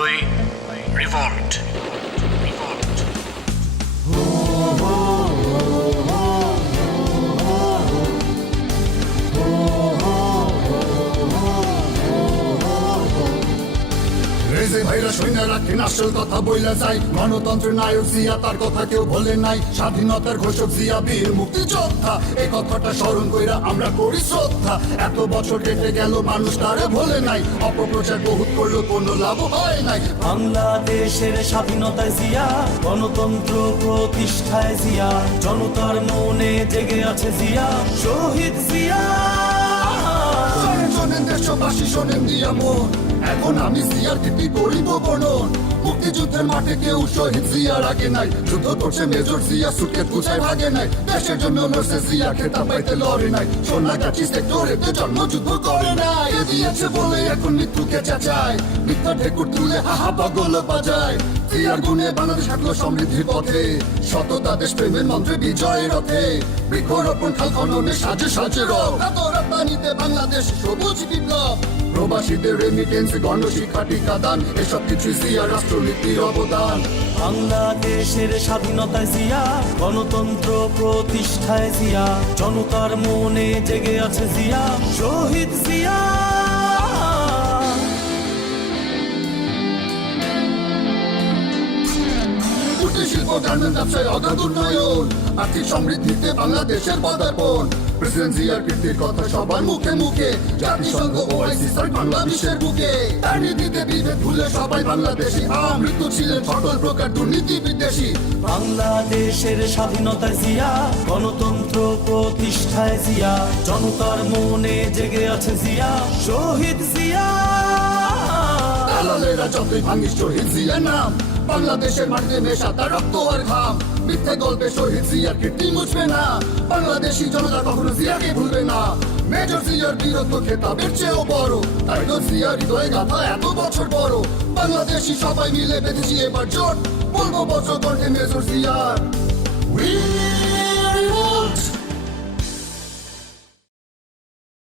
We revolt. রেজে ভাইরা সৈন্য রাখেন আসল কথা বইলা যায়, গণতন্ত্রের নায়ক জিয়া তার কথা কেউ বলে নাই, স্বাধীনতার ঘোষক জিয়া বীর মুক্তিযোদ্ধা, এই কথাটা স্মরণ কইরা আমরা করি শ্রদ্ধা। এত বছর কেটে গেল মানুষ তারে ভোলে নাই, অপপ্রচার বহুত করলো কোনো লাভ হয় নাই। বাংলাদেশের স্বাধীনতায় জিয়া, গণতন্ত্র প্রতিষ্ঠায় জিয়া, জনতার মনে জেগে আছে জিয়া, শহীদ জিয়া। শোনেন শোনেন দেশবাসী শোনেন দিয়া মন, এখন আমি জিয়ার কীর্তি করিব বর্ণন। মুক্তিযুদ্ধের মাঠে কেউ শহীদ জিয়ার আগে নাই, যুদ্ধ করছে মেজর জিয়া সুটকে গুছায় ভাগে নাই, দেশের জন্য লড়ছে জিয়া খেতা পাইতে লড়ে নাই, সোনাগাছি সেক্টরেতে জন্মযুদ্ধ করে নাই। এ দিয়েছে বলে এখন মৃত্যুকে চাচায়, মিথ্যা ঢেকুর তুলে হাহা পাগল বাজায়। জিয়ার গুণে বাংলাদেশ হাঁটলো সমৃদ্ধির পথে, সততা দেশ প্রেমের মন্ত্রে বিজয়ের রথে, বৃক্ষরোপণ খাল খননে সাজে সাজে রব, এত রপ্তানিতে বাংলাদেশ সবুজ বিপ্লব, প্রবাসীদের রেমিটেন্স গণশিক্ষা টিকাদান, এসব কিছু জিয়ার রাষ্ট্রনীতির অবদান। বাংলাদেশের স্বাধীনতায় জিয়া, গণতন্ত্র প্রতিষ্ঠায় জিয়া, জনতার মনে জেগে আছে জিয়া, শহীদ জিয়া। শিল্প গার্মেন্ট ব্যবসায় অগাধ উন্নয়ন, আর্থিক সমৃদ্ধিতে বাংলাদেশের পদার্পণ, প্রেসিডেন্ট জিয়ার কীর্তির কথা সবার মুখে মুখে, জাতিসংঘ ওআইসি স্যার বাংলা বিশ্বের বুকে, তার নীতিতে বিভেদ ভুলে সবাই বাংলাদেশি, আমৃত্যু ছিলেন সকল প্রকার দুর্নীতি বিদেশি। বাংলাদেশের স্বাধীনতায় জিয়া, গণতন্ত্র প্রতিষ্ঠায় জিয়া, জনতার মনে জেগে আছে জিয়া, শহীদ জিয়া। দালালেরা যতই ভাঙিস শহীদ জিয়ার নাম, বাংলাদেশের মাটিতে মেশা তার রক্ত আর ঘাম, মিথ্যে গল্পে শহীদ জিয়ার কীর্তি মুছবে না, বাংলাদেশি জনতা কখনো জিয়াকে ভুলবে না। মেজর জিয়ার বীরত্ব খেতাবের চেয়েও বড়, তাই তো জিয়ার হৃদয়ে গাথা এত বছর বড়, বাংলাদেশি সবাই মিলে বেঁধেছি এবার জোট, বলবো বছর কণ্ঠে মেজর জিয়ার।